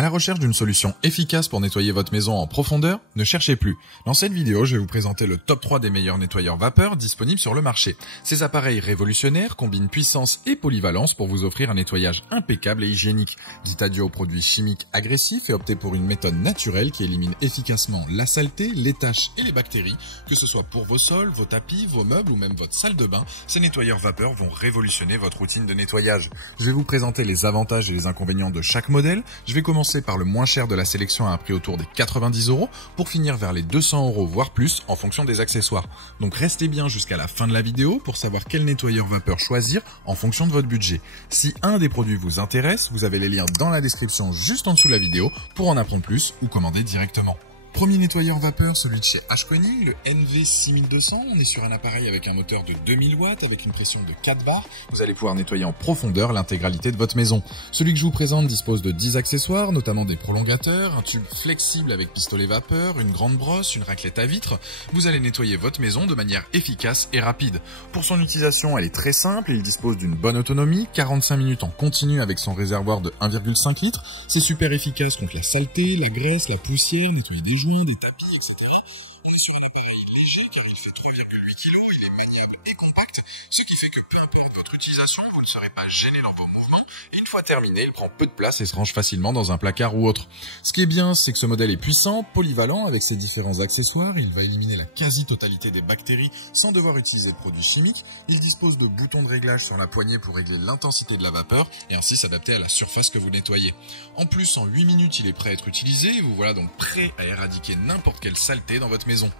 À la recherche d'une solution efficace pour nettoyer votre maison en profondeur? Ne cherchez plus. Dans cette vidéo, je vais vous présenter le top 3 des meilleurs nettoyeurs vapeur disponibles sur le marché. Ces appareils révolutionnaires combinent puissance et polyvalence pour vous offrir un nettoyage impeccable et hygiénique. Dites adieu aux produits chimiques agressifs et optez pour une méthode naturelle qui élimine efficacement la saleté, les taches et les bactéries. Que ce soit pour vos sols, vos tapis, vos meubles ou même votre salle de bain, ces nettoyeurs vapeur vont révolutionner votre routine de nettoyage. Je vais vous présenter les avantages et les inconvénients de chaque modèle. Je vais commencer par le moins cher de la sélection à un prix autour des 90 € pour finir vers les 200 € voire plus en fonction des accessoires. Donc restez bien jusqu'à la fin de la vidéo pour savoir quel nettoyeur vapeur choisir en fonction de votre budget. Si un des produits vous intéresse, vous avez les liens dans la description juste en dessous de la vidéo pour en apprendre plus ou commander directement. Premier nettoyeur vapeur, celui de chez Ashkoning, le NV6200. On est sur un appareil avec un moteur de 2000 watts avec une pression de 4 bars. Vous allez pouvoir nettoyer en profondeur l'intégralité de votre maison. Celui que je vous présente dispose de 10 accessoires, notamment des prolongateurs, un tube flexible avec pistolet vapeur, une grande brosse, une raclette à vitre. Vous allez nettoyer votre maison de manière efficace et rapide. Pour son utilisation, elle est très simple et il dispose d'une bonne autonomie, 45 minutes en continu avec son réservoir de 1,5 litres. C'est super efficace contre la saleté, la graisse, la poussière, nettoyer des des tapis, etc. On est sur un appareil léger car il fait 3,8 kg, il est maniable et compact, ce qui fait que peu importe votre utilisation, vous ne serez pas gêné dans vos mouvements, et une fois terminé, il prend peu de place et se range facilement dans un placard ou autre. Ce qui est bien, c'est que ce modèle est puissant, polyvalent, avec ses différents accessoires, il va éliminer la quasi-totalité des bactéries sans devoir utiliser de produits chimiques, il dispose de boutons de réglage sur la poignée pour régler l'intensité de la vapeur, et ainsi s'adapter à la surface que vous nettoyez. En plus, en 8 minutes, il est prêt à être utilisé, et vous voilà donc prêt à éradiquer n'importe quelle saleté dans votre maison.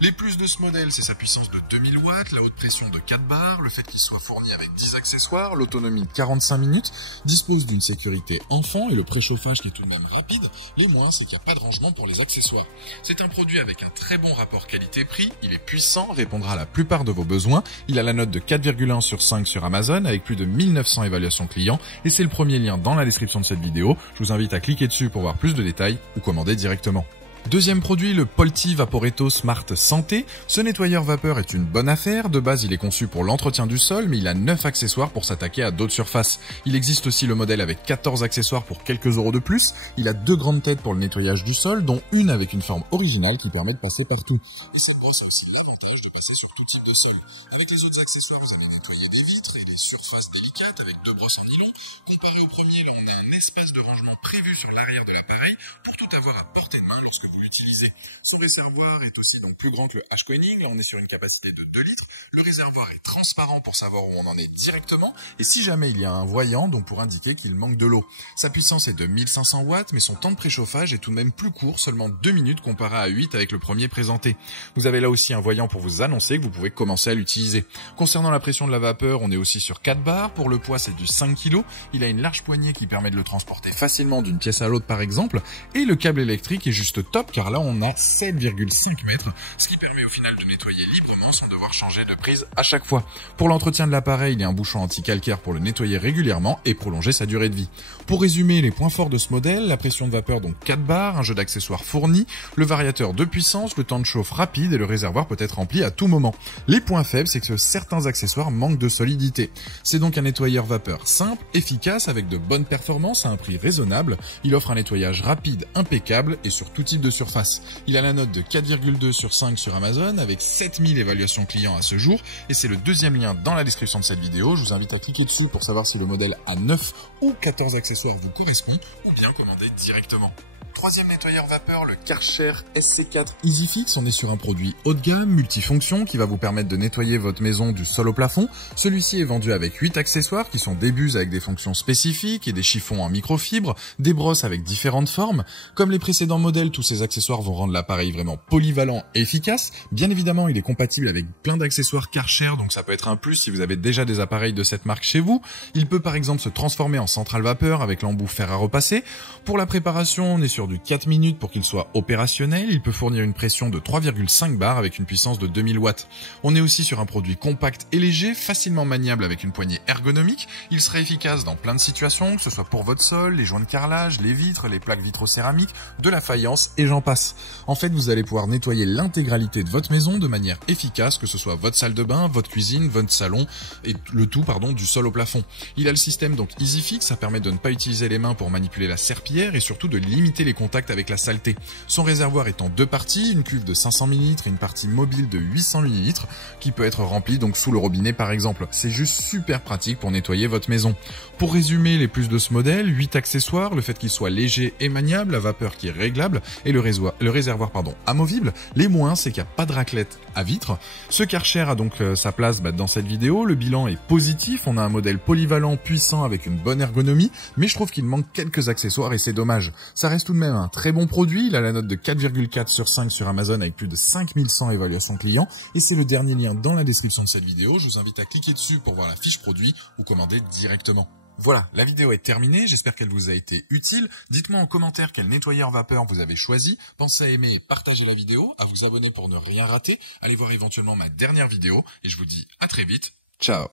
Les plus de ce modèle, c'est sa puissance de 2000 watts, la haute pression de 4 bars, le fait qu'il soit fourni avec 10 accessoires, l'autonomie de 45 minutes, dispose d'une sécurité enfant et le préchauffage qui est tout de même rapide. Les moins, c'est qu'il n'y a pas de rangement pour les accessoires. C'est un produit avec un très bon rapport qualité-prix, il est puissant, répondra à la plupart de vos besoins, il a la note de 4,1 sur 5 sur Amazon avec plus de 1900 évaluations clients et c'est le premier lien dans la description de cette vidéo. Je vous invite à cliquer dessus pour voir plus de détails ou commander directement. Deuxième produit, le Polti Vaporetto Smart Santé. Ce nettoyeur vapeur est une bonne affaire. De base, il est conçu pour l'entretien du sol, mais il a 9 accessoires pour s'attaquer à d'autres surfaces. Il existe aussi le modèle avec 14 accessoires pour quelques euros de plus. Il a 2 grandes têtes pour le nettoyage du sol, dont une avec une forme originale qui permet de passer partout. Et cette brosse a aussi l'avantage de passer sur tout type de sol. Avec les autres accessoires, vous allez nettoyer des vitres et des surfaces délicates avec 2 brosses en nylon. Comparé au premier, là, on a un espace de rangement prévu sur l'arrière de l'appareil pour tout avoir à portée de main lorsque vous l'utilisez. Ce réservoir est aussi donc plus grand que le Ashkoning. Là, on est sur une capacité de 2 litres. Le réservoir est transparent pour savoir où on en est directement. Et si jamais il y a un voyant, donc pour indiquer qu'il manque de l'eau. Sa puissance est de 1500 watts, mais son temps de préchauffage est tout de même plus court, seulement 2 minutes comparé à 8 avec le premier présenté. Vous avez là aussi un voyant pour vous annoncer que vous pouvez commencer à l'utiliser. Concernant la pression de la vapeur, on est aussi sur 4 bars. Pour le poids, c'est du 5 kg. Il a une large poignée qui permet de le transporter facilement d'une pièce à l'autre par exemple. Et le câble électrique est juste top car là on a 7,5 mètres, ce qui permet au final de nettoyer librement sans devoir changer de prise à chaque fois. Pour l'entretien de l'appareil, il y a un bouchon anti-calcaire pour le nettoyer régulièrement et prolonger sa durée de vie. Pour résumer les points forts de ce modèle, la pression de vapeur donc 4 bars, un jeu d'accessoires fourni, le variateur de puissance, le temps de chauffe rapide et le réservoir peut être rempli à tout moment. Les points faibles, c'est que certains accessoires manquent de solidité. C'est donc un nettoyeur vapeur simple, efficace, avec de bonnes performances à un prix raisonnable. Il offre un nettoyage rapide, impeccable et sur tout type de surface. Il a la note de 4,2 sur 5 sur Amazon avec 7000 évaluations clients à ce jour et c'est le deuxième lien dans la description de cette vidéo. Je vous invite à cliquer dessus pour savoir si le modèle à 9 ou 14 accessoires vous correspond ou bien commander directement. Troisième nettoyeur vapeur, le Karcher SC4 EasyFix. On est sur un produit haut de gamme, multifonction, qui va vous permettre de nettoyer votre maison du sol au plafond. Celui-ci est vendu avec 8 accessoires qui sont des buses avec des fonctions spécifiques et des chiffons en microfibre, des brosses avec différentes formes. Comme les précédents modèles, tous ces accessoires vont rendre l'appareil vraiment polyvalent et efficace. Bien évidemment, il est compatible avec plein d'accessoires Karcher, donc ça peut être un plus si vous avez déjà des appareils de cette marque chez vous. Il peut par exemple se transformer en centrale vapeur avec l'embout fer à repasser. Pour la préparation, on est sur attendu 4 minutes pour qu'il soit opérationnel. Il peut fournir une pression de 3,5 bars avec une puissance de 2000 watts. On est aussi sur un produit compact et léger, facilement maniable avec une poignée ergonomique. Il sera efficace dans plein de situations, que ce soit pour votre sol, les joints de carrelage, les vitres, les plaques vitrocéramiques, de la faïence et j'en passe. En fait, vous allez pouvoir nettoyer l'intégralité de votre maison de manière efficace, que ce soit votre salle de bain, votre cuisine, votre salon et le tout du sol au plafond. Il a le système donc EasyFix, ça permet de ne pas utiliser les mains pour manipuler la serpillière et surtout de limiter les contacts avec la saleté. Son réservoir est en deux parties, une cuve de 500 ml et une partie mobile de 800 ml qui peut être remplie donc sous le robinet par exemple. C'est juste super pratique pour nettoyer votre maison. Pour résumer les plus de ce modèle, 8 accessoires, le fait qu'il soit léger et maniable, la vapeur qui est réglable et le réservoir amovible. Les moins, c'est qu'il n'y a pas de raclette à vitre. Ce Karcher a donc sa place dans cette vidéo. Le bilan est positif, on a un modèle polyvalent, puissant avec une bonne ergonomie, mais je trouve qu'il manque quelques accessoires et c'est dommage. Ça reste tout de même un très bon produit, il a la note de 4,4 sur 5 sur Amazon avec plus de 5100 évaluations clients et c'est le dernier lien dans la description de cette vidéo. Je vous invite à cliquer dessus pour voir la fiche produit ou commander directement. Voilà, la vidéo est terminée, j'espère qu'elle vous a été utile. Dites-moi en commentaire quel nettoyeur vapeur vous avez choisi. Pensez à aimer et partager la vidéo, à vous abonner pour ne rien rater. Allez voir éventuellement ma dernière vidéo et je vous dis à très vite. Ciao.